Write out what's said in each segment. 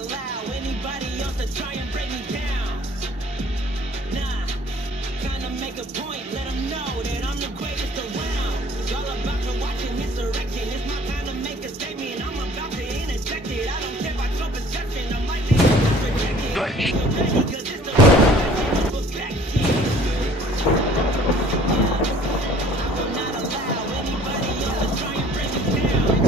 allow anybody else to try and break me down. Nah, kinda make a point, let them know that I'm the greatest around. It's all about to watch an insurrection. It's my time to make a statement. I'm about to interject it. I don't care about your perception. I might be rejected. Ready, cause it's the perfection. I will not allow anybody else to try and break me down.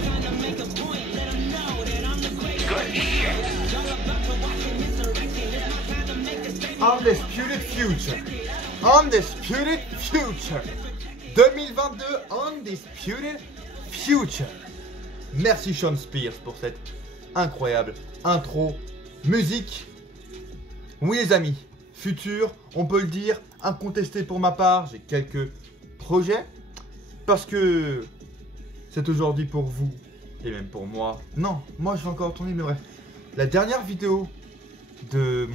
Kinda make a point, let them know that I'm the greatest around. It's all about to watch an insurrection. It's my time to make a statement. Undisputed Future. Undisputed Future. 2022 Undisputed Future. Merci Sean Spears pour cette incroyable intro musique. Oui les amis, futur, on peut le dire, incontesté pour ma part, j'ai quelques projets. Parce que c'est aujourd'hui pour vous, et même pour moi. Non, moi je vais encore tourner, mais bref. La dernière vidéo de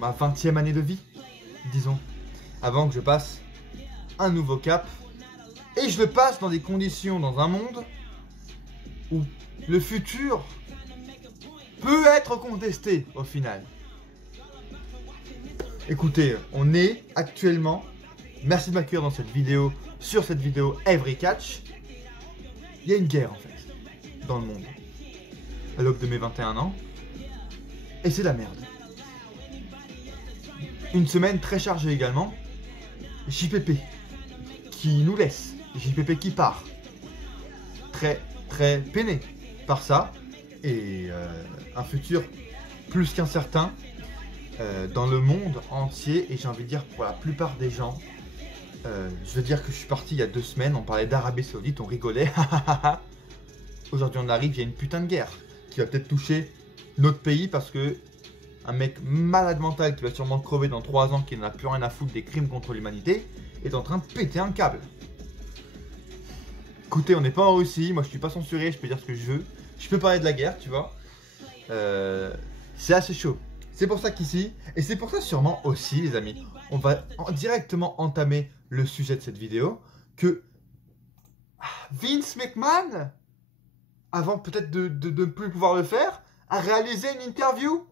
ma 20e année de vie, disons, avant que je passe un nouveau cap. Et je le passe dans des conditions, dans un monde où le futur peut être contesté au final. Écoutez, on est actuellement, merci de m'accueillir dans cette vidéo, sur cette vidéo Every Catch. Il y a une guerre en fait, dans le monde, à l'aube de mes 21 ans. Et c'est la merde. Une semaine très chargée également. JPP qui nous laisse, JPP qui part. Très très peiné par ça. Et un futur plus qu'incertain dans le monde entier. Et j'ai envie de dire pour la plupart des gens. Je veux dire que je suis parti il y a 2 semaines, on parlait d'Arabie Saoudite, on rigolait. Aujourd'hui on arrive, il y a une putain de guerre qui va peut-être toucher notre pays parce que un mec malade mental qui va sûrement crever dans 3 ans, qui n'en a plus rien à foutre des crimes contre l'humanité, est en train de péter un câble. Écoutez, on n'est pas en Russie, moi je suis pas censuré, je peux dire ce que je veux. Je peux parler de la guerre, tu vois. C'est assez chaud. C'est pour ça qu'ici, et c'est pour ça sûrement aussi les amis, on va directement entamer le sujet de cette vidéo, que Vince McMahon, avant peut-être de ne plus pouvoir le faire, a réalisé une interview.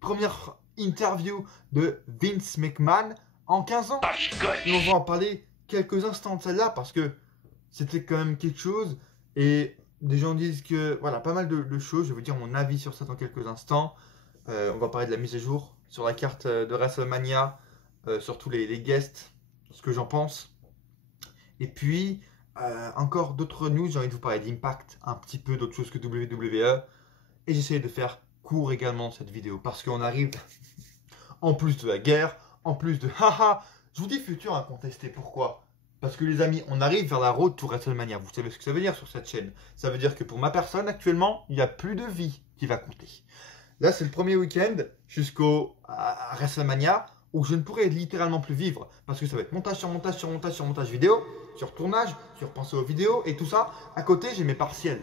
Première interview de Vince McMahon en 15 ans. Et on va en parler quelques instants de celle-là parce que c'était quand même quelque chose. Et des gens disent que, voilà, pas mal de choses. Je vais vous dire mon avis sur ça dans quelques instants. On va parler de la mise à jour sur la carte de WrestleMania, surtout les guests, ce que j'en pense. Et puis, encore d'autres news. J'ai envie de vous parler d'Impact, un petit peu d'autres choses que WWE. Et j'essaie de faire court également cette vidéo parce qu'on arrive en plus de la guerre, en plus de haha. Je vous dis futur incontesté. Pourquoi? Parce que les amis, on arrive vers la road to WrestleMania. Vous savez ce que ça veut dire sur cette chaîne? Ça veut dire que pour ma personne actuellement, il n'y a plus de vie qui va compter. Là, c'est le premier week-end jusqu'au WrestleMania où je ne pourrai littéralement plus vivre parce que ça va être montage sur montage sur montage sur montage vidéo, sur tournage, sur penser aux vidéos et tout ça. À côté, j'ai mes partiels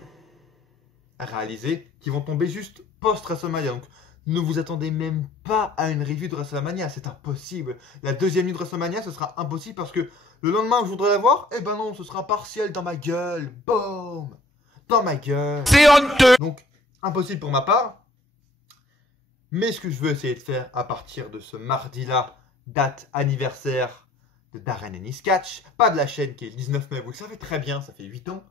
à réaliser qui vont tomber juste post-WrestleMania. Donc, ne vous attendez même pas à une review de WrestleMania. C'est impossible. La deuxième nuit de WrestleMania, ce sera impossible parce que le lendemain où je voudrais la voir, eh ben non, ce sera partiel dans ma gueule. Boom! Dans ma gueule. C'est honteux! Donc, impossible pour ma part. Mais ce que je veux essayer de faire à partir de ce mardi-là, date anniversaire de Darren Ennis Catch, pas de la chaîne qui est le 19 mai, vous le savez très bien, ça fait 8 ans.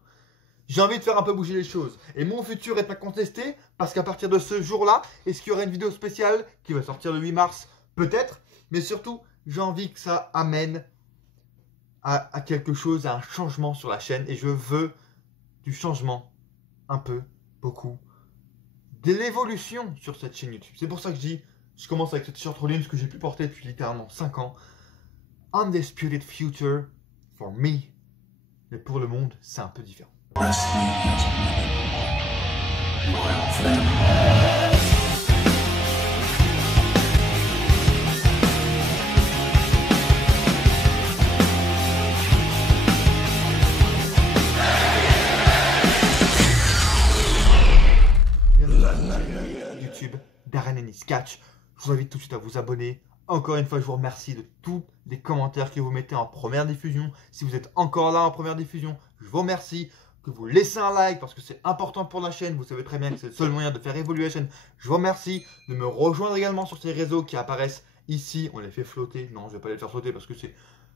J'ai envie de faire un peu bouger les choses. Et mon futur est incontesté parce qu'à partir de ce jour-là, est-ce qu'il y aura une vidéo spéciale qui va sortir le 8 mars? Peut-être. Mais surtout, j'ai envie que ça amène à quelque chose, à un changement sur la chaîne. Et je veux du changement, un peu, beaucoup, de l'évolution sur cette chaîne YouTube. C'est pour ça que je commence avec ce t-shirt Rollins que j'ai pu porter depuis littéralement 5 ans. Undisputed Future for me. Mais pour le monde, c'est un peu différent. Wrestling has another royal family. YouTube, Darren Ennis Catch. Je vous invite tout de suite à vous abonner. Encore une fois, je vous remercie de tous les commentaires que vous mettez en première diffusion. Si vous êtes encore là en première diffusion, je vous remercie. que vous laissez un like parce que c'est important pour la chaîne. Vous savez très bien que c'est le seul moyen de faire évoluer la chaîne. Je vous remercie de me rejoindre également sur ces réseaux qui apparaissent ici. On les fait flotter. Non, je vais pas les faire flotter parce que c'est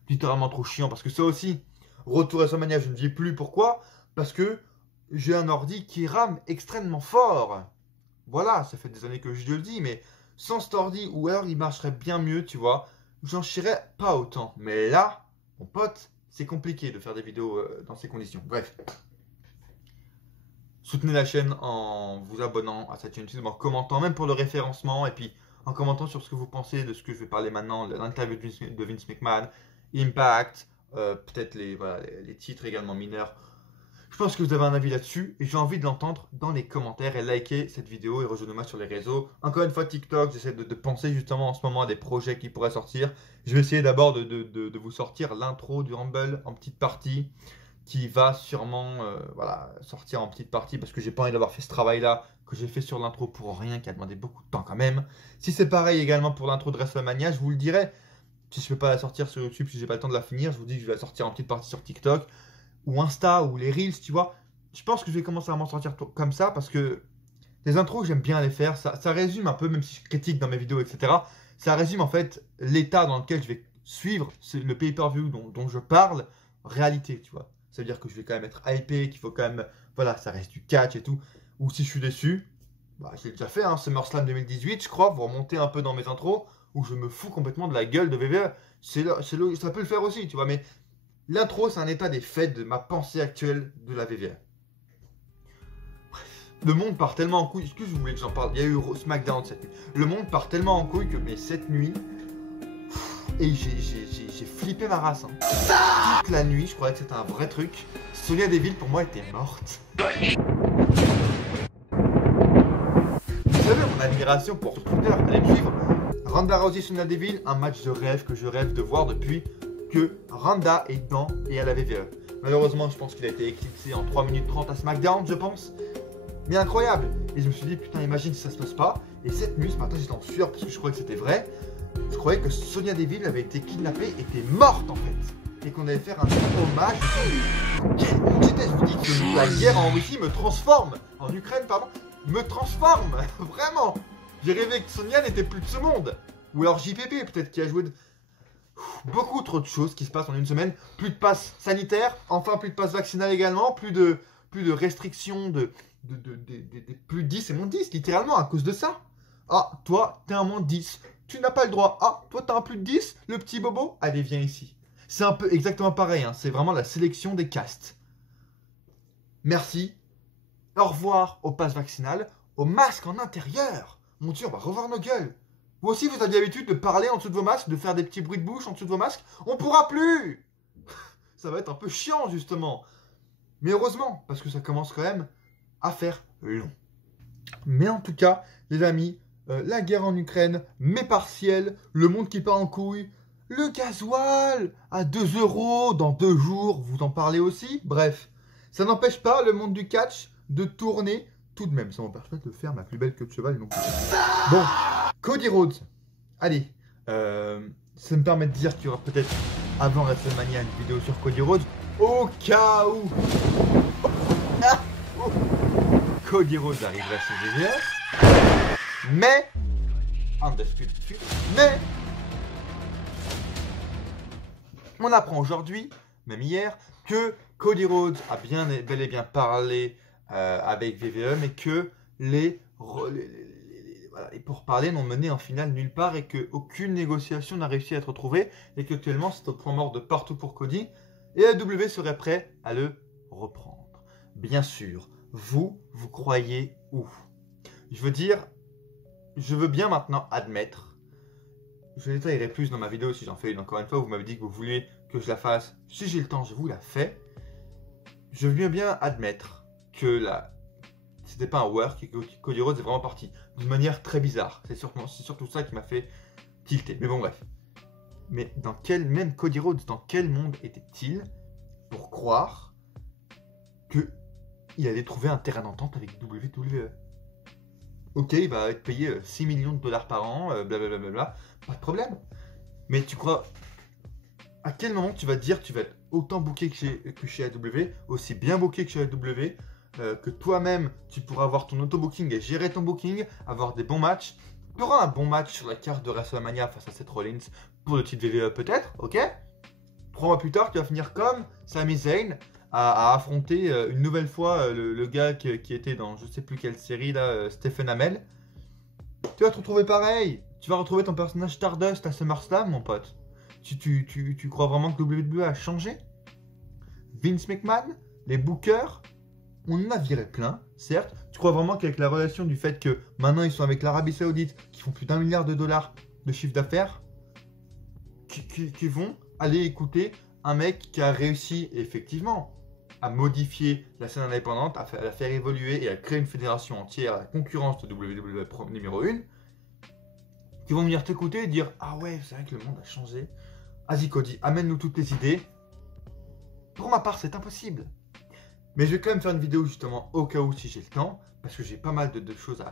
littéralement trop chiant. Parce que ça aussi, retour à WrestleMania, je ne dis plus pourquoi. Parce que j'ai un ordi qui rame extrêmement fort. Voilà, ça fait des années que je le dis, mais sans cet ordi, ou alors il marcherait bien mieux, tu vois. J'en chierais pas autant. Mais là, mon pote, c'est compliqué de faire des vidéos dans ces conditions. Bref. Soutenez la chaîne en vous abonnant à cette chaîne YouTube, en commentant, même pour le référencement, et puis en commentant sur ce que vous pensez de ce que je vais parler maintenant, l'interview de Vince McMahon, Impact, peut-être les titres également mineurs. Je pense que vous avez un avis là-dessus, et j'ai envie de l'entendre dans les commentaires, et liker cette vidéo, et rejoignez-moi sur les réseaux. Encore une fois, TikTok, j'essaie de penser justement en ce moment à des projets qui pourraient sortir. Je vais essayer d'abord de vous sortir l'intro du Rumble en petite partie, qui va sûrement sortir en petite partie parce que j'ai pas envie d'avoir fait ce travail-là que j'ai fait sur l'intro pour rien, qui a demandé beaucoup de temps quand même. Si c'est pareil également pour l'intro de WrestleMania, je vous le dirai. Si je peux pas la sortir sur YouTube, si j'ai pas le temps de la finir, je vous dis que je vais la sortir en petite partie sur TikTok ou Insta ou les Reels, tu vois. Je pense que je vais commencer à m'en sortir comme ça parce que les intros, j'aime bien les faire. Ça résume un peu, même si je critique dans mes vidéos, etc. Ça résume en fait l'état dans lequel je vais suivre le pay-per-view dont je parle, réalité, tu vois. Ça veut dire que je vais quand même être hypé, qu'il faut quand même, voilà, ça reste du catch et tout. Ou si je suis déçu, bah, je l'ai déjà fait, hein, SummerSlam 2018, je crois, vous remontez un peu dans mes intros, où je me fous complètement de la gueule de WWE. Ça peut le faire aussi, tu vois, mais l'intro, c'est un état des faits de ma pensée actuelle de la WWE. Bref, le monde part tellement en couille, est-ce que je voulais que j'en parle? Il y a eu SmackDown cette nuit. Le monde part tellement en couille que cette nuit, et j'ai flippé ma race. Hein. Toute la nuit, je croyais que c'était un vrai truc. Sonya Deville, pour moi, était morte. Vous savez, mon admiration pour Twitter, allez me suivre. Ronda Rousey, Sonya Deville, un match de rêve que je rêve de voir depuis que Ronda est dans et à la WWE. Malheureusement, je pense qu'il a été éclipsé en 3 minutes 30 à SmackDown, je pense. Mais incroyable. Et je me suis dit, putain, imagine si ça se passe pas. Et cette nuit, ce matin, j'étais en sueur parce que je croyais que c'était vrai. Je croyais que Sonya Deville avait été kidnappée, était morte en fait, et qu'on allait faire un hommage. Quel monde j'étais, je vous dis que la guerre en Russie me transforme, en Ukraine pardon, me transforme, vraiment. J'ai rêvé que Sonya n'était plus de ce monde, ou alors JPP peut-être qui a joué beaucoup trop de choses qui se passent en une semaine, plus de passe sanitaire, enfin plus de passe vaccinal également, plus de restrictions, plus de 10 et moins de 10, littéralement à cause de ça. Ah, toi, t'es un moins de 10. Tu n'as pas le droit. Ah, toi, t'as un plus de 10. Le petit bobo, allez, viens ici. C'est un peu exactement pareil. Hein. C'est vraiment la sélection des castes. Merci. Au revoir au pass vaccinal, au masque en intérieur. Mon Dieu, on va revoir nos gueules. Vous aussi, vous aviez l'habitude de parler en dessous de vos masques, de faire des petits bruits de bouche en dessous de vos masques. On pourra plus. Ça va être un peu chiant, justement. Mais heureusement, parce que ça commence quand même à faire long. Mais en tout cas, les amis, la guerre en Ukraine, mes partiels, le monde qui part en couille, le gasoil à 2 € dans 2 jours, vous en parlez aussi. Bref, ça n'empêche pas le monde du catch de tourner tout de même. Ça m'empêche pas de faire ma plus belle queue de cheval non plus. Bon, Cody Rhodes. Allez, ça me permet de dire qu'il y aura peut-être avant WrestleMania une vidéo sur Cody Rhodes. Au cas où Cody Rhodes arriverait chez GGS. Mais, on apprend aujourd'hui, même hier, que Cody Rhodes a bel et bien parlé avec WWE, mais que les pourparlers n'ont mené en finale nulle part et qu'aucune négociation n'a réussi à être trouvée et qu'actuellement c'est au point mort de partout pour Cody et la WWE serait prêt à le reprendre. Bien sûr, vous croyez où? Je veux dire, je veux bien maintenant admettre, je détaillerai plus dans ma vidéo si j'en fais une encore une fois, vous m'avez dit que vous vouliez que je la fasse, si j'ai le temps je vous la fais. Je veux bien admettre que c'était pas un work et que Cody Rhodes est vraiment parti d'une manière très bizarre. C'est surtout ça qui m'a fait tilter. Mais bon bref. Mais même Cody Rhodes, dans quel monde était-il pour croire qu'il allait trouver un terrain d'entente avec WWE? Ok, il va être payé 6 millions de dollars par an, blablabla, pas de problème. Mais tu crois, à quel moment tu vas te dire, tu vas être autant booké que chez AEW, aussi bien booké que chez AEW, que toi-même, tu pourras avoir ton auto-booking et gérer ton booking, avoir des bons matchs. Tu auras un bon match sur la carte de WrestleMania face à Seth Rollins pour le titre WWE peut-être, ok? 3 mois plus tard, tu vas finir comme Sami Zayn à affronter une nouvelle fois le gars qui était dans je sais plus quelle série là, Stephen Amell. Tu vas te retrouver pareil. Tu vas retrouver ton personnage Stardust à SummerSlam, mon pote. Tu crois vraiment que WWE a changé? Vince McMahon, les bookers, on en a viré plein, certes. Tu crois vraiment qu'avec la relation du fait que maintenant ils sont avec l'Arabie Saoudite, qui font plus d'1 milliard de dollars de chiffre d'affaires, qui vont aller écouter un mec qui a réussi effectivement à modifier la scène indépendante, à la faire évoluer et à créer une fédération entière à la concurrence de WWE numéro 1, qui vont venir t'écouter et dire « Ah ouais, c'est vrai que le monde a changé. Vas-y Cody, amène-nous toutes tes idées. » Pour ma part, c'est impossible. Mais je vais quand même faire une vidéo justement au cas où si j'ai le temps, parce que j'ai pas mal de choses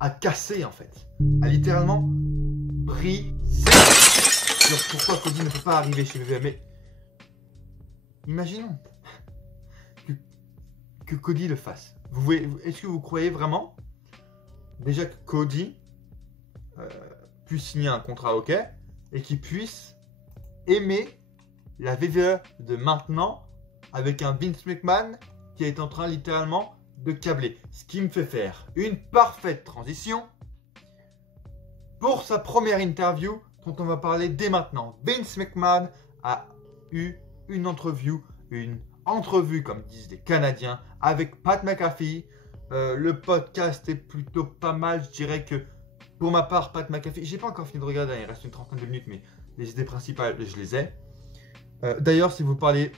à casser en fait. À littéralement briser sur pourquoi Cody ne peut pas arriver chez WWE. Mais imaginons que Cody le fasse. Est-ce que vous croyez vraiment déjà que Cody puisse signer un contrat OK et qu'il puisse aimer la WWE de maintenant avec un Vince McMahon qui est en train littéralement de câbler? Ce qui me fait faire une parfaite transition pour sa première interview dont on va parler dès maintenant. Vince McMahon a eu une entrevue comme disent les Canadiens, avec Pat McAfee. Le podcast est plutôt pas mal. Je dirais que pour ma part, Pat McAfee, j'ai pas encore fini de regarder, il reste une trentaine de minutes, mais les idées principales, je les ai. D'ailleurs, si vous parlez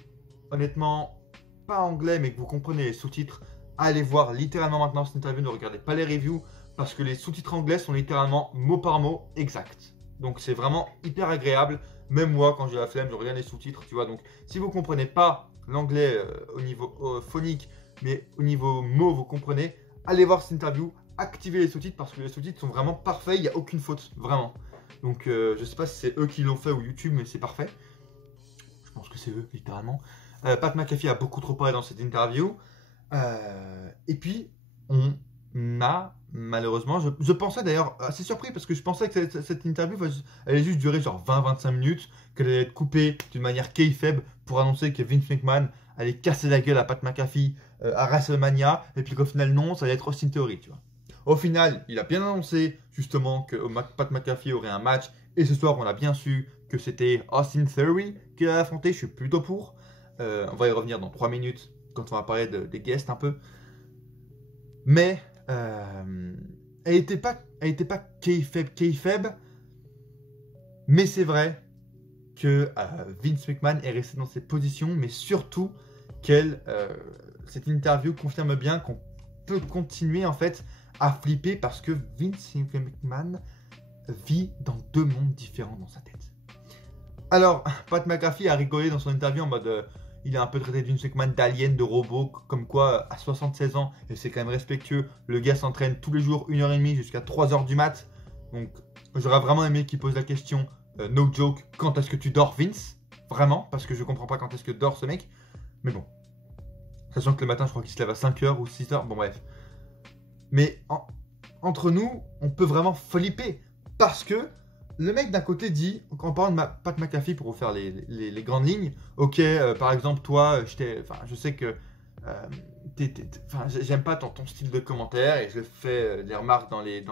honnêtement pas anglais, mais que vous comprenez les sous-titres, allez voir littéralement maintenant cette interview, ne regardez pas les reviews, parce que les sous-titres anglais sont littéralement mot par mot exacts. Donc c'est vraiment hyper agréable. Même moi, quand j'ai la flemme, je regarde les sous-titres, tu vois. Donc si vous comprenez pas l'anglais au niveau phonique, mais au niveau mots, vous comprenez, allez voir cette interview, activez les sous-titres parce que les sous-titres sont vraiment parfaits, il n'y a aucune faute, vraiment. Donc je sais pas si c'est eux qui l'ont fait ou YouTube, mais c'est parfait. Je pense que c'est eux, littéralement. Pat McAfee a beaucoup trop parlé dans cette interview. Et puis, on a malheureusement, je pensais d'ailleurs, assez surpris parce que je pensais que cette interview allait juste durer genre 20-25 minutes, qu'elle allait être coupée d'une manière kayfabe pour annoncer que Vince McMahon allait casser la gueule à Pat McAfee à WrestleMania, et puis qu'au final non, ça allait être Austin Theory, tu vois. Au final, il a bien annoncé justement que Pat McAfee aurait un match, et ce soir on a bien su que c'était Austin Theory qui allait affronter. Je suis plutôt pour. On va y revenir dans 3 minutes quand on va parler des guests un peu. Mais elle était pas kayfabe, mais c'est vrai que Vince McMahon est resté dans ses positions, mais surtout cette interview confirme bien qu'on peut continuer en fait à flipper parce que Vince McMahon vit dans 2 mondes différents dans sa tête. Alors, Pat McAfee a rigolé dans son interview en mode il a un peu traité Vince McMahon d'alien, de robot, comme quoi à 76 ans, et c'est quand même respectueux, le gars s'entraîne tous les jours 1h30 jusqu'à 3h du mat. Donc j'aurais vraiment aimé qu'il pose la question, no joke, quand est-ce que tu dors Vince? Vraiment, parce que je comprends pas quand est-ce que dort ce mec. Mais bon, sachant que le matin je crois qu'il se lève à 5h ou 6h, bon bref. Mais entre nous, on peut vraiment flipper, parce que le mec d'un côté dit, en parlant de Pat McAfee pour vous faire les grandes lignes, ok, par exemple, toi, je sais que j'aime pas ton style de commentaire et je fais des remarques dans les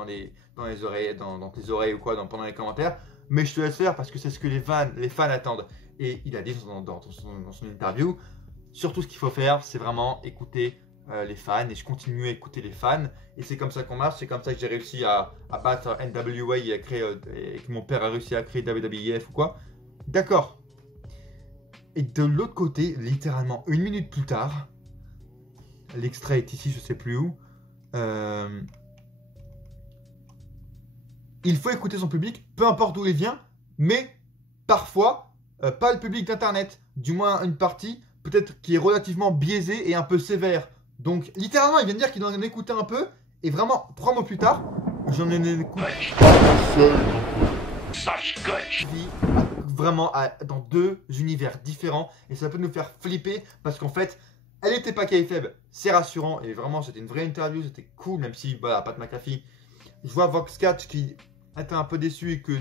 oreilles, dans tes oreilles ou quoi, pendant les commentaires, mais je te laisse faire parce que c'est ce que les fans attendent. Et il a dit dans son interview, surtout ce qu'il faut faire, c'est vraiment écouter les fans, et je continue à écouter les fans, et c'est comme ça qu'on marche, c'est comme ça que j'ai réussi à battre NWA et que mon père a réussi à créer WWF ou quoi. D'accord. Et de l'autre côté, littéralement 1 minute plus tard, l'extrait est ici, je sais plus où, il faut écouter son public, peu importe d'où il vient, mais parfois, pas le public d'internet, du moins une partie, peut-être qui est relativement biaisée et un peu sévère. Donc, littéralement, il vient de dire qu'il en écoutait un peu, et vraiment, 3 mois plus tard, j'en ai écouté vraiment dans deux univers différents et ça peut nous faire flipper parce qu'en fait, elle n'était pas kayfabe, c'est rassurant et vraiment c'était une vraie interview, c'était cool même si voilà, Pat McAfee. Je vois Voxcatch qui était un peu déçu et que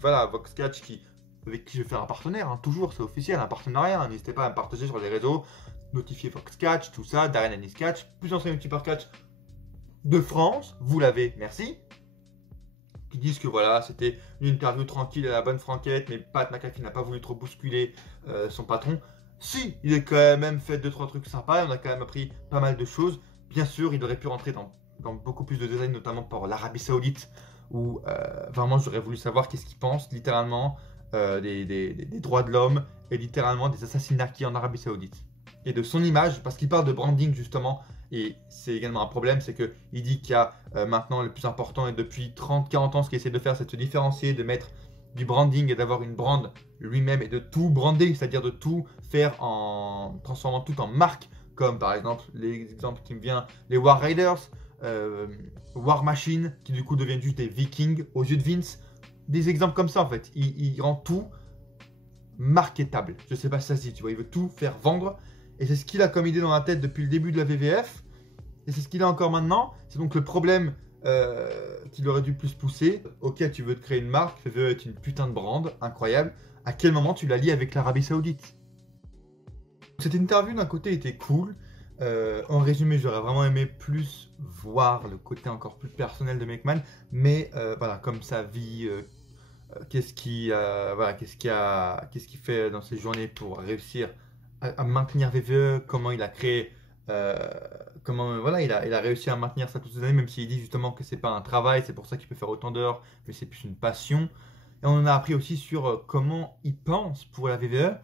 voilà, Voxcatch avec qui je vais faire un partenaire, hein, toujours c'est officiel, un partenariat, hein, n'hésitez pas à me partager sur les réseaux, notifier Voxcatch, tout ça, Darren Aniscatch, plus ancien YouTuber catch de France, vous l'avez, merci. Qui disent que voilà, c'était une interview tranquille à la bonne franquette, mais Pat McAfee n'a pas voulu trop bousculer son patron. Si, il a quand même fait 2-3 trucs sympas, on a quand même appris pas mal de choses. Bien sûr, il aurait pu rentrer dans beaucoup plus de détails, notamment pour l'Arabie Saoudite, où vraiment j'aurais voulu savoir qu'est-ce qu'il pense littéralement des droits de l'homme et littéralement des assassinats qu'il y a en Arabie Saoudite. Et de son image, parce qu'il parle de branding justement, et c'est également un problème, c'est qu'il dit qu'il y a maintenant le plus important, et depuis 30-40 ans, ce qu'il essaie de faire, c'est de se différencier, de mettre du branding et d'avoir une brand lui-même et de tout brander, c'est-à-dire de tout faire en transformant tout en marque, comme par exemple les exemples qui me viennent, les War Raiders, War Machine, qui du coup deviennent juste des Vikings aux yeux de Vince, des exemples comme ça en fait, il rend tout marketable, je sais pas si ça se dit, tu vois, il veut tout faire vendre, et c'est ce qu'il a comme idée dans la tête depuis le début de la VVF, et c'est ce qu'il a encore maintenant, c'est donc le problème qu'il aurait dû plus pousser. Ok, tu veux te créer une marque, VVE est une putain de brand, incroyable. À quel moment tu la lies avec l'Arabie Saoudite? Cette interview d'un côté était cool. En résumé, j'aurais vraiment aimé plus voir le côté encore plus personnel de McMahon, mais voilà, comme sa vie, qu'est-ce qu'il fait dans ses journées pour réussir à maintenir VVE, comment il a créé. Comment voilà, il a réussi à maintenir ça toutes ces années, même s'il dit justement que c'est pas un travail, c'est pour ça qu'il peut faire autant d'heures, mais c'est plus une passion. Et on en a appris aussi sur comment il pense pour la VVE,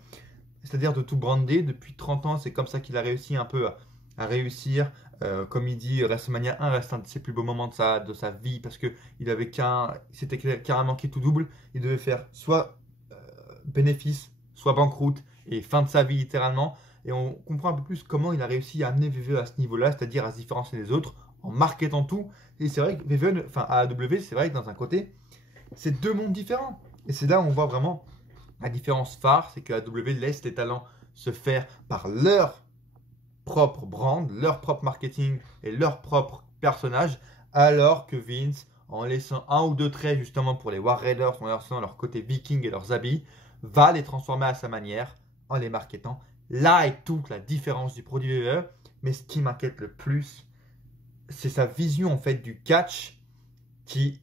c'est-à-dire de tout brander depuis 30 ans. C'est comme ça qu'il a réussi un peu à réussir. Comme il dit, WrestleMania 1 reste un de ses plus beaux moments de sa vie parce que c'était carrément qui tout double. Il devait faire soit bénéfice, soit banqueroute et fin de sa vie littéralement. Et on comprend un peu plus comment il a réussi à amener VVE à ce niveau-là, c'est-à-dire à se différencier des autres en marketant tout. Et c'est vrai que VVE, enfin AEW, c'est vrai que dans un côté, c'est deux mondes différents. Et c'est là où on voit vraiment la différence phare, c'est que AEW laisse les talents se faire par leur propre brand, leur propre marketing et leur propre personnage, alors que Vince, en laissant un ou deux traits justement pour les War Raiders, en laissant leur côté viking et leurs habits, va les transformer à sa manière en les marketant. Là est toute la différence du produit VVE, mais ce qui m'inquiète le plus, c'est sa vision en fait du catch qui,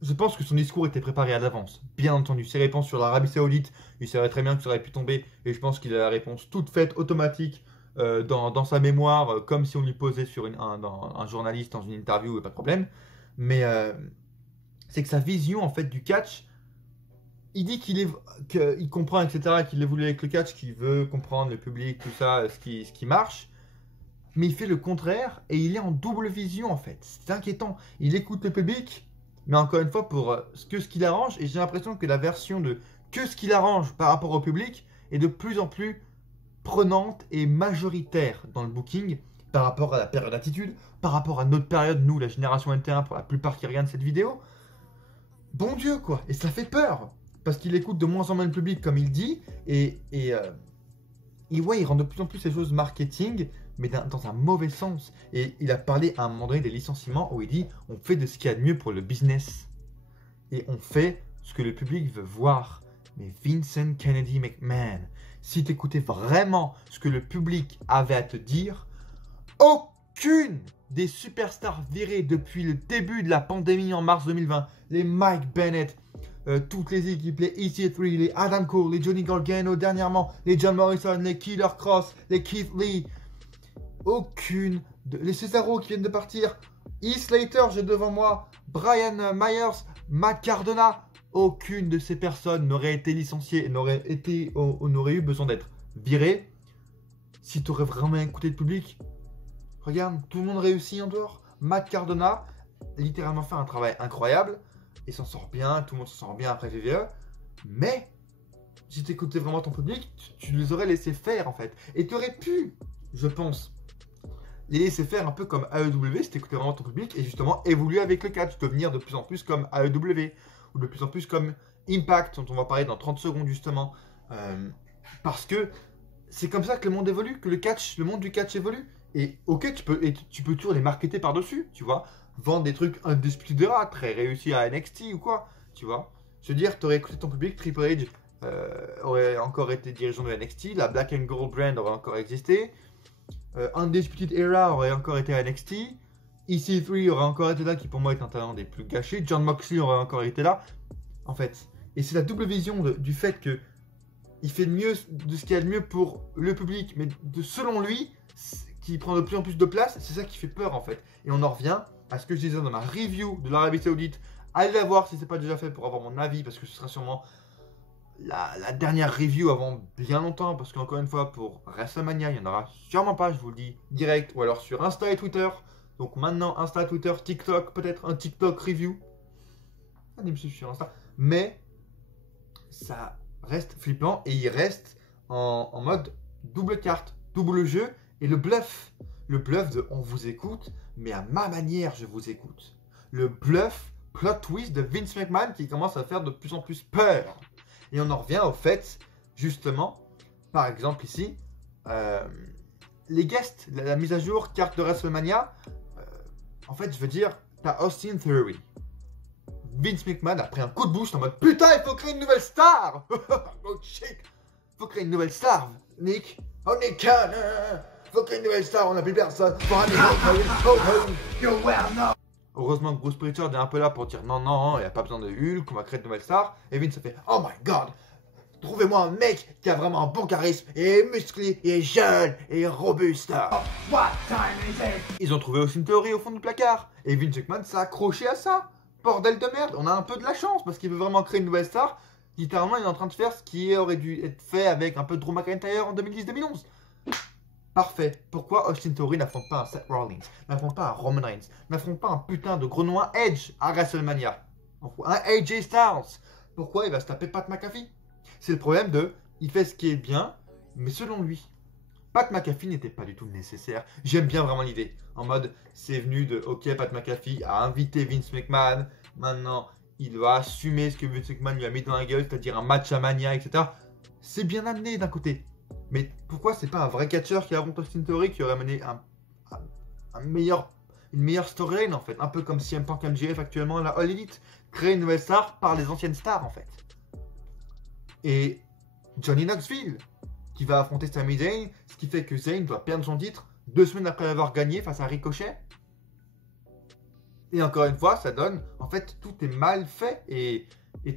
je pense que son discours était préparé à l'avance. Bien entendu, ses réponses sur l'Arabie Saoudite, il savait très bien que ça aurait pu tomber et je pense qu'il a la réponse toute faite, automatique, dans sa mémoire, comme si on lui posait sur un journaliste dans une interview, pas de problème. Mais c'est que sa vision en fait du catch, il dit qu'il comprend, etc., qu'il évolue avec le catch, qu'il veut comprendre le public, tout ça, ce qui marche. Mais il fait le contraire et il est en double vision en fait. C'est inquiétant. Il écoute le public, mais encore une fois pour ce qu'il arrange. Et j'ai l'impression que la version de que ce qu'il arrange par rapport au public est de plus en plus prenante et majoritaire dans le booking par rapport à la période d'attitude, par rapport à notre période, nous, la génération NT1, pour la plupart qui regardent cette vidéo. Bon Dieu quoi. Et ça fait peur. Parce qu'il écoute de moins en moins le public, comme il dit, et ouais, il rend de plus en plus ces choses marketing, mais dans un mauvais sens. Et il a parlé à un moment donné des licenciements où il dit on fait de ce qu'il y a de mieux pour le business. Et on fait ce que le public veut voir. Mais Vincent Kennedy McMahon, si tu écoutais vraiment ce que le public avait à te dire, aucune des superstars virées depuis le début de la pandémie en mars 2020, les Mike Bennett, toutes les équipes, les EC3, les Adam Cole, les Johnny Gargano dernièrement, les John Morrison, les Killer Cross, les Keith Lee, les Cesaro qui viennent de partir, Heath Slater, j'ai devant moi, Brian Myers, Matt Cardona, aucune de ces personnes n'aurait été licenciée, n'aurait eu besoin d'être virée si tu aurais vraiment écouté le public. Regarde, tout le monde réussit en dehors. Matt Cardona, littéralement fait un travail incroyable. Et s'en sort bien, tout le monde s'en sort bien après VVE. Mais, si tu écoutais vraiment ton public, tu les aurais laissés faire en fait. Et tu aurais pu, je pense, les laisser faire un peu comme AEW si tu écoutais vraiment ton public. Et justement, évoluer avec le catch, devenir de plus en plus comme AEW. Ou de plus en plus comme Impact, dont on va parler dans 30 secondes justement, parce que c'est comme ça que le monde évolue, que le monde du catch évolue. Et ok, tu peux toujours les marketer par-dessus, tu vois. Vendre des trucs Undisputed Era, très réussis à NXT ou quoi, tu vois. Je veux dire, tu aurais écouté ton public, Triple H aurait encore été dirigeant de NXT, la Black and Gold brand aurait encore existé, Undisputed Era aurait encore été à NXT, EC3 aurait encore été là, qui pour moi est un talent des plus gâchés, John Moxley aurait encore été là, en fait. Et c'est la double vision du fait que il fait mieux de ce qu'il y a de mieux pour le public, mais selon lui, qui prend de plus en plus de place, c'est ça qui fait peur en fait. Et on en revient à ce que je disais dans ma review de l'Arabie Saoudite. Allez la voir si c'est pas déjà fait pour avoir mon avis, parce que ce sera sûrement la dernière review avant bien longtemps, parce qu'encore une fois, pour WrestleMania, il n'y en aura sûrement pas, je vous le dis direct, ou alors sur Insta et Twitter. Donc maintenant, Insta, Twitter, TikTok, peut-être un TikTok review. Allez me suivre sur Insta. Mais ça reste flippant et il reste en mode double carte, double jeu et le bluff. Le bluff de on vous écoute, mais à ma manière je vous écoute. Le bluff, plot twist de Vince McMahon qui commence à faire de plus en plus peur. Et on en revient au fait, justement, par exemple ici, les guests, la mise à jour, carte de WrestleMania, en fait je veux dire, t'as Austin Theory. Vince McMahon a pris un coup de boost en mode putain, il faut créer une nouvelle star. Oh shit, faut créer une nouvelle star, Nick. Oh Nick, faut créer une nouvelle star, on n'a plus personne. Heureusement que Bruce Pritchard est un peu là pour dire non, non, il n'y a pas besoin de Hulk, on va créer de nouvelles stars. Et Vince a fait oh my god, trouvez-moi un mec qui a vraiment un bon charisme, et musclé, et jeune, et robuste. What time is it? Ils ont trouvé aussi une théorie au fond du placard. Et Vince McMahon s'est accroché à ça. Bordel de merde, on a un peu de la chance parce qu'il veut vraiment créer une nouvelle star. Littéralement, il est en train de faire ce qui aurait dû être fait avec un peu de Drew McIntyre en 2010-2011. Parfait. Pourquoi Austin Theory n'affronte pas un Seth Rollins, n'affronte pas un Roman Reigns, n'affronte pas un putain de grenouin Edge à WrestleMania, un AJ Styles? Pourquoi il va se taper Pat McAfee? C'est le problème de, il fait ce qui est bien, mais selon lui. Pat McAfee n'était pas du tout nécessaire. J'aime bien vraiment l'idée. En mode, c'est venu de, ok, Pat McAfee a invité Vince McMahon. Maintenant, il doit assumer ce que Vince McMahon lui a mis dans la gueule, c'est-à-dire un match à Mania, etc. C'est bien amené d'un côté. Mais pourquoi c'est pas un vrai catcheur qui affronte Austin Theory qui aurait amené une meilleure storyline en fait? Un peu comme CM Punk MJF actuellement à la All Elite. Créer une nouvelle star par les anciennes stars en fait. Et Johnny Knoxville qui va affronter Sami Zayn, ce qui fait que Zayn doit perdre son titre 2 semaines après l'avoir gagné face à Ricochet. Et encore une fois, ça donne, en fait, tout est mal fait et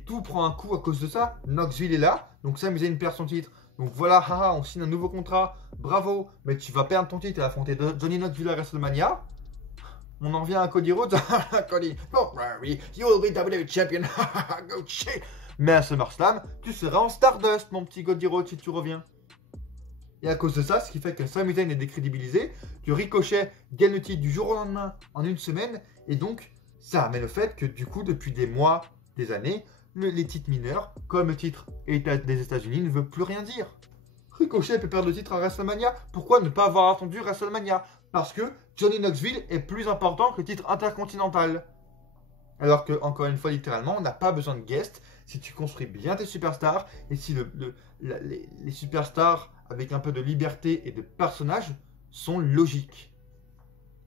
tout prend un coup à cause de ça. Knoxville est là, donc Sami Zayn perd son titre. Donc voilà, haha, on signe un nouveau contrat, bravo, mais tu vas perdre ton titre et affronter Johnny Knoxville à WrestleMania. On en revient à Cody Rhodes. Cody, don't worry, you will be WWE champion. Go shit. Mais à SummerSlam, tu seras en Stardust, mon petit Cody Rhodes, si tu reviens. Et à cause de ça, ce qui fait que Sami Zayn est décrédibilisé, que Ricochet gagne le titre du jour au lendemain en une semaine, et donc ça amène le fait que du coup, depuis des mois, des années, les titres mineurs, comme le titre des États-Unis, ne veut plus rien dire. Ricochet peut perdre le titre à WrestleMania. Pourquoi ne pas avoir attendu WrestleMania? Parce que Johnny Knoxville est plus important que le titre intercontinental. Alors que, encore une fois, littéralement, on n'a pas besoin de guest si tu construis bien tes superstars et si les superstars avec un peu de liberté et de personnage sont logiques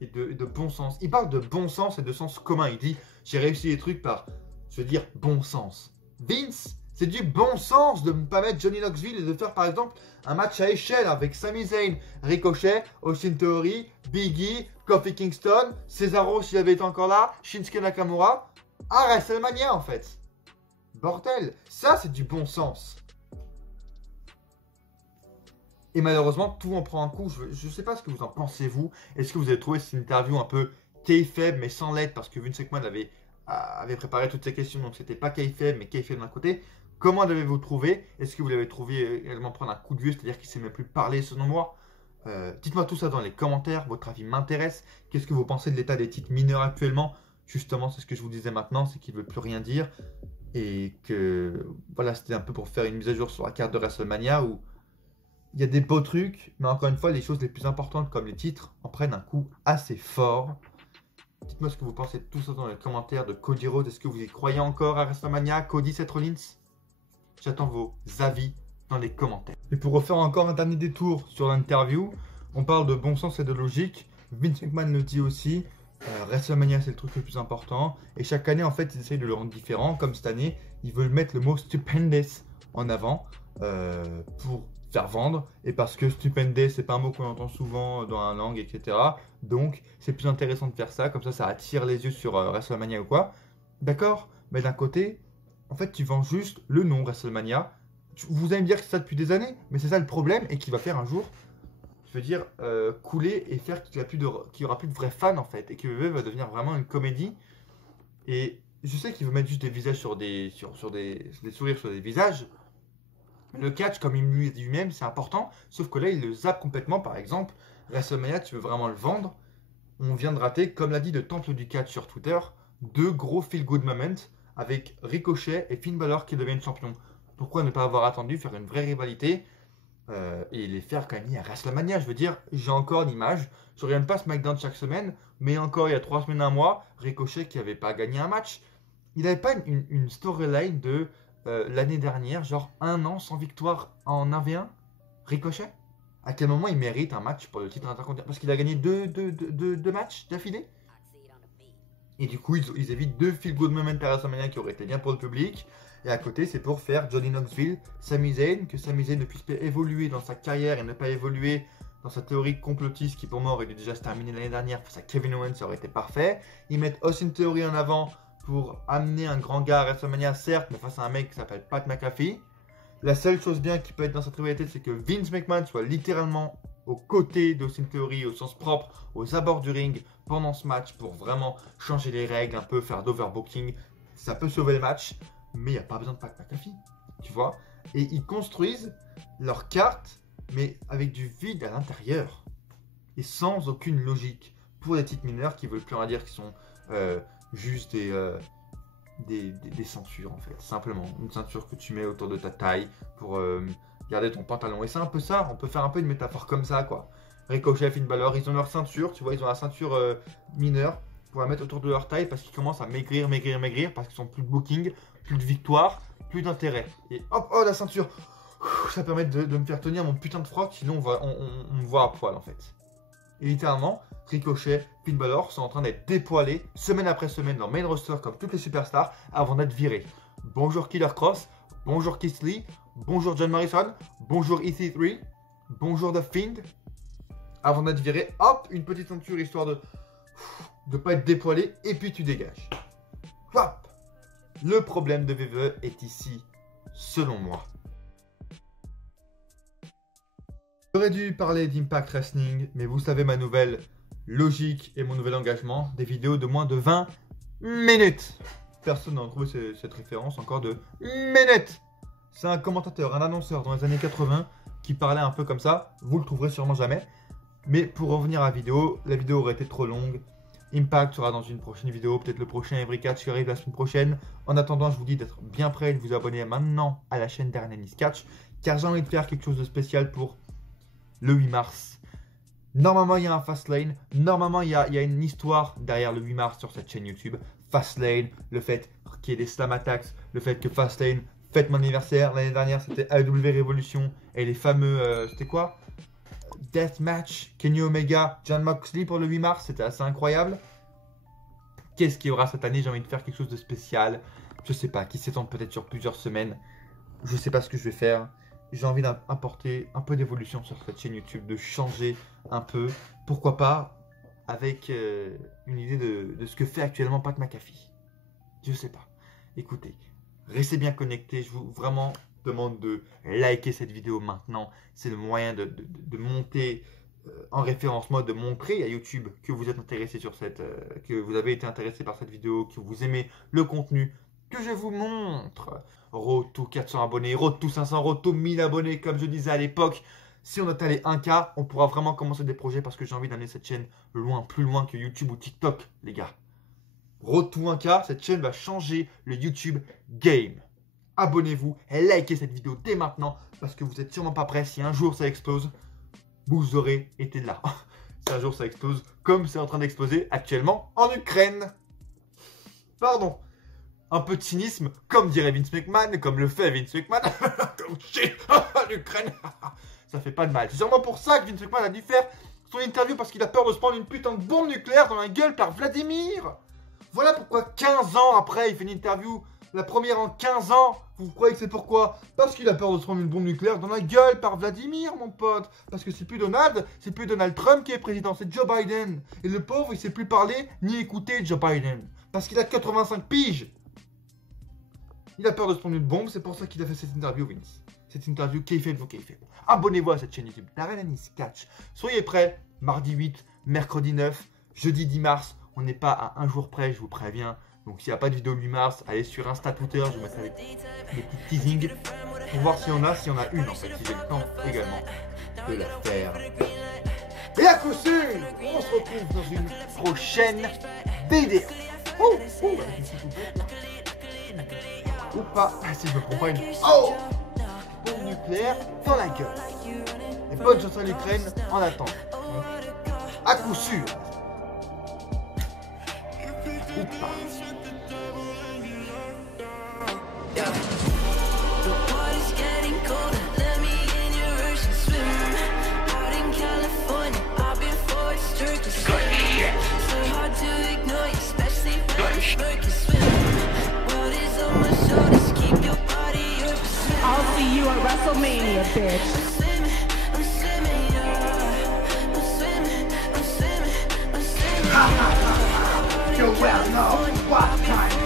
et de bon sens. Il parle de bon sens et de sens commun. Il dit j'ai réussi les trucs par, je veux dire, bon sens. Vince, c'est du bon sens de ne pas mettre Johnny Knoxville et de faire par exemple un match à échelle avec Sami Zayn, Ricochet, Austin Theory, Big E, Kofi Kingston, Cesaro s'il avait été encore là, Shinsuke Nakamura, à WrestleMania en fait. Bordel, ça c'est du bon sens. Et malheureusement, tout en prend un coup. Je ne sais pas ce que vous en pensez, vous. Est-ce que vous avez trouvé cette interview un peu kayfabe, mais sans lettres, parce que Vince McMahon avait préparé toutes ces questions, donc c'était pas kayfabe, mais kayfabe d'un côté. Comment l'avez-vous trouvé? Est-ce que vous l'avez trouvé également prendre un coup de vieux, c'est-à-dire qu'il ne sait même plus parler selon moi? Dites-moi tout ça dans les commentaires, votre avis m'intéresse. Qu'est-ce que vous pensez de l'état des titres mineurs actuellement? Justement, c'est ce que je vous disais maintenant, c'est qu'il ne veut plus rien dire. Et que, voilà, c'était un peu pour faire une mise à jour sur la carte de WrestleMania où il y a des beaux trucs, mais encore une fois, les choses les plus importantes comme les titres en prennent un coup assez fort. Dites-moi ce que vous pensez de tout ça dans les commentaires de Cody Rhodes. Est-ce que vous y croyez encore à WrestleMania, Cody, Seth Rollins? J'attends vos avis dans les commentaires. Et pour refaire encore un dernier détour sur l'interview, on parle de bon sens et de logique. Vince McMahon le dit aussi. WrestleMania, c'est le truc le plus important. Et chaque année, en fait, ils essayent de le rendre différent. Comme cette année, ils veulent mettre le mot stupendous en avant pour faire vendre. Et parce que stupendous, c'est pas un mot qu'on entend souvent dans la langue, etc. Donc, c'est plus intéressant de faire ça. Comme ça attire les yeux sur WrestleMania ou quoi. D'accord? Mais d'un côté, en fait, tu vends juste le nom WrestleMania. Vous allez me dire que c'est ça depuis des années. Mais c'est ça le problème et qui va faire un jour... je veux dire, couler et faire qu'il n'y aura plus de vrais fans en fait, et que WWE va devenir vraiment une comédie. Et je sais qu'il veut mettre juste des visages sur des sourires sur des visages. Le catch, comme il lui dit lui-même, c'est important, sauf que là, il le zappe complètement. Par exemple, WrestleMania, tu veux vraiment le vendre, on vient de rater, comme l'a dit le temple du catch sur Twitter, 2 gros feel-good moments avec Ricochet et Finn Balor qui deviennent champions. Pourquoi ne pas avoir attendu faire une vraie rivalité et les faire gagner à WrestleMania? Je veux dire, j'ai encore l'image. Je regarde pas SmackDown chaque semaine, mais encore il y a 3 semaines, un mois, Ricochet qui n'avait pas gagné un match. Il n'avait pas une storyline de l'année dernière, genre 1 an sans victoire en 1v1. Ricochet, à quel moment il mérite un match pour le titre intercontinental? Parce qu'il a gagné deux matchs d'affilée. Et du coup, ils évitent 2 feel-good moments à WrestleMania qui auraient été bien pour le public. Et à côté, c'est pour faire Johnny Knoxville, Sami Zayn, que Sami Zayn ne puisse pas évoluer dans sa carrière et ne pas évoluer dans sa théorie complotiste qui pour moi aurait dû déjà se terminer l'année dernière face à Kevin Owens, ça aurait été parfait. Ils mettent Austin Theory en avant pour amener un grand gars à WrestleMania, certes, mais face à un mec qui s'appelle Pat McAfee. La seule chose bien qui peut être dans cette rivalité, c'est que Vince McMahon soit littéralement aux côtés d'Austin Theory, au sens propre, aux abords du ring pendant ce match pour vraiment changer les règles, un peu faire d'overbooking. Ça peut sauver le match. Mais il n'y a pas besoin de Pat McAfee, tu vois. Et ils construisent leur carte, mais avec du vide à l'intérieur. Et sans aucune logique. Pour des titres mineurs qui veulent plus rien dire, qui sont juste des ceintures, en fait. Simplement, une ceinture que tu mets autour de ta taille pour garder ton pantalon. Et c'est un peu ça, on peut faire un peu une métaphore comme ça, quoi. Ricochet, Finn Balor, ils ont leur ceinture, tu vois, ils ont la ceinture mineure pour la mettre autour de leur taille parce qu'ils commencent à maigrir, parce qu'ils sont plus de booking, plus de victoire, plus d'intérêt. Et hop, oh la ceinture, ça permet de me faire tenir mon putain de froc, sinon on me voit à poil en fait. Et littéralement, Ricochet, Finn Balor sont en train d'être dépoilés semaine après semaine dans main roster comme toutes les superstars avant d'être virés. Bonjour Killer Cross, bonjour Keith Lee, bonjour John Morrison, bonjour EC3, bonjour The Fiend. Avant d'être viré, hop, une petite ceinture histoire de pas être dépoilé et puis tu dégages. Hop. Le problème de WWE est ici, selon moi. J'aurais dû parler d'Impact Wrestling, mais vous savez ma nouvelle logique et mon nouvel engagement, des vidéos de moins de 20 minutes. Personne n'a trouvé cette référence encore de minutes. C'est un commentateur, un annonceur dans les années 80 qui parlait un peu comme ça. Vous le trouverez sûrement jamais. Mais pour revenir à la vidéo aurait été trop longue. Impact sera dans une prochaine vidéo, peut-être le prochain Every Catch qui arrive la semaine prochaine. En attendant, je vous dis d'être bien prêt et de vous abonner maintenant à la chaîne d'Hernanis Catch, car j'ai envie de faire quelque chose de spécial pour le 8 mars. Normalement, il y a un Fastlane. Normalement, il y a une histoire derrière le 8 mars sur cette chaîne YouTube. Fastlane, le fait qu'il y ait des slam attacks, le fait que Fastlane fête mon anniversaire. L'année dernière, c'était AEW Revolution et les fameux, c'était quoi? Deathmatch, Kenny Omega, Jon Moxley pour le 8 mars, c'était assez incroyable. Qu'est-ce qu'il y aura cette année? J'ai envie de faire quelque chose de spécial. Je sais pas, qui s'étend peut-être sur plusieurs semaines. Je sais pas ce que je vais faire. J'ai envie d'apporter un peu d'évolution sur cette chaîne YouTube, de changer un peu. Pourquoi pas avec une idée de ce que fait actuellement Pat McAfee. Je sais pas. Écoutez, restez bien connectés. Je vous vraiment demande de liker cette vidéo maintenant. C'est le moyen de monter en référencement, de montrer à YouTube que vous êtes intéressé sur que vous avez été intéressé par cette vidéo, que vous aimez le contenu que je vous montre. Road to 400 abonnés, Road to 500, Road to 1000 abonnés, comme je disais à l'époque. Si on atteint les 1K, on pourra vraiment commencer des projets parce que j'ai envie d'amener cette chaîne loin, plus loin que YouTube ou TikTok, les gars. Road to 1K, cette chaîne va changer le YouTube game. Abonnez-vous et likez cette vidéo dès maintenant parce que vous n'êtes sûrement pas prêts. Si un jour ça explose, vous aurez été là. si un jour ça explose, comme c'est en train d'exploser actuellement en Ukraine. Pardon. Un peu de cynisme, comme dirait Vince McMahon, comme le fait Vince McMahon. Comme shit, l'Ukraine. Ça fait pas de mal. C'est sûrement pour ça que Vince McMahon a dû faire son interview, parce qu'il a peur de se prendre une putain de bombe nucléaire dans la gueule par Vladimir. Voilà pourquoi 15 ans après, il fait une interview, la première en 15 ans. Vous croyez que c'est pourquoi? Parce qu'il a peur de se prendre une bombe nucléaire dans la gueule par Vladimir, mon pote. Parce que c'est plus Donald Trump qui est président, c'est Joe Biden. Et le pauvre, il sait plus parler ni écouter Joe Biden. Parce qu'il a 85 piges. Il a peur de se prendre une bombe, c'est pour ça qu'il a fait cette interview, Vince. Cette interview kayfabe ou kayfabe. Abonnez-vous à cette chaîne YouTube, Darren Anis Catch. Soyez prêts, mardi 8, mercredi 9, jeudi 10 mars. On n'est pas à un jour près, je vous préviens. Donc s'il n'y a pas de vidéo le 8 mars, allez sur Insta, Twitter, je vous mettrai des petits teasings pour voir s'il y en a une en fait, si j'ai le temps également de la faire. Et à coup sûr, on se retrouve dans une prochaine vidéo. Ou pas, si je me prends pas une bombe nucléaire dans la gueule. Et bonne chance à l'Ukraine en attendant. À coup sûr. Ou pas. I'll see you at WrestleMania, bitch. You will know what time